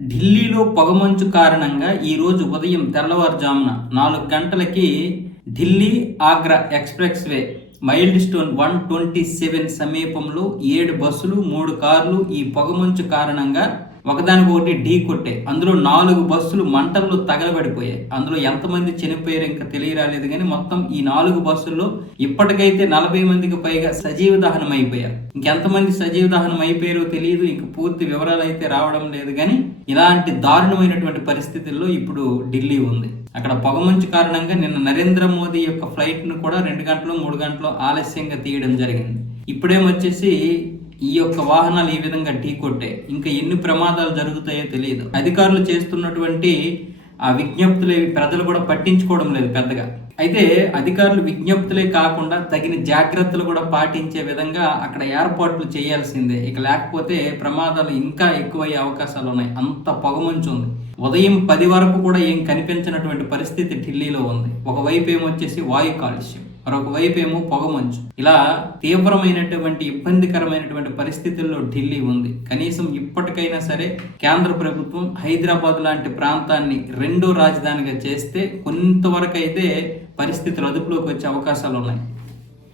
ఢిల్లీలో పొగమంచు కారణంగా ఈరోజు ఉదయం తెల్లవారుజామున 4 గంటలకి Delhi Agra express way mild stone 127 సమీపంలో 7 బస్సులు 3 కార్లు ఈ పొగమంచు కారణంగా ఒకదానికొకటి ఢీ కొట్టాయి. అందులో 4 బస్సులు మంటల్లో తగలబడిపోయాయి. అందులో ఎంతమంది చనిపోయారు ఇంకా తెలియరాలేదు. కానీ మొత్తం ఈ 4 బస్సుల్లో ఇప్పటికైతే 40 మందికి పైగా సజీవ దహనం అయిపోయారు. ఇంకెంతమంది సజీవ దహనం అయిపోయారో తెలియదు. ఇంక పూర్తి వివరాలు అయితే రావడం లేదు. కానీ ఇలాంటి దారుణమైనటువంటి పరిస్థితుల్లో ఇప్పుడు ఢిల్లీ ఉంది. అక్కడ పొగమంచు కారణంగా నిన్న నరేంద్ర మోదీ యొక్క ఫ్లైట్ ను కూడా 2 గంటలు 3 గంటలు ఆలస్యంగా తీయడం జరిగింది. ఇప్పుడేమొచ్చేసి ఈ యొక్క వాహనాలు ఈ విధంగా ఢీ కొట్టాయి. ఇంకా ఎన్ని ప్రమాదాలు జరుగుతాయో తెలియదు. అధికారులు చేస్తున్నటువంటి ఆ విజ్ఞప్తులు ప్రజలు కూడా పట్టించుకోవడం లేదు పెద్దగా. అయితే అధికారులు విజ్ఞప్తులే కాకుండా తగిన జాగ్రత్తలు కూడా పాటించే విధంగా అక్కడ ఏర్పాట్లు చేయాల్సిందే. ఇక లేకపోతే ప్రమాదాలు ఇంకా ఎక్కువయ్యే అవకాశాలు ఉన్నాయి. అంత పొగమంచు ఉంది. ఉదయం 10 వరకు కూడా ఏం కనిపించినటువంటి పరిస్థితి ఢిల్లీలో ఉంది. ఒకవైపు ఏమొచ్చేసి వాయు కాలుష్యం, మరొక వైపు ఏమో పొగమంచు. ఇలా తీవ్రమైనటువంటి ఇబ్బందికరమైనటువంటి పరిస్థితుల్లో ఢిల్లీ ఉంది. కనీసం ఇప్పటికైనా సరే కేంద్ర ప్రభుత్వం హైదరాబాద్ లాంటి ప్రాంతాన్ని 2వ రాజధానిగా చేస్తే కొంతవరకు అయితే పరిస్థితులు అదుపులోకి వచ్చే అవకాశాలు ఉన్నాయి.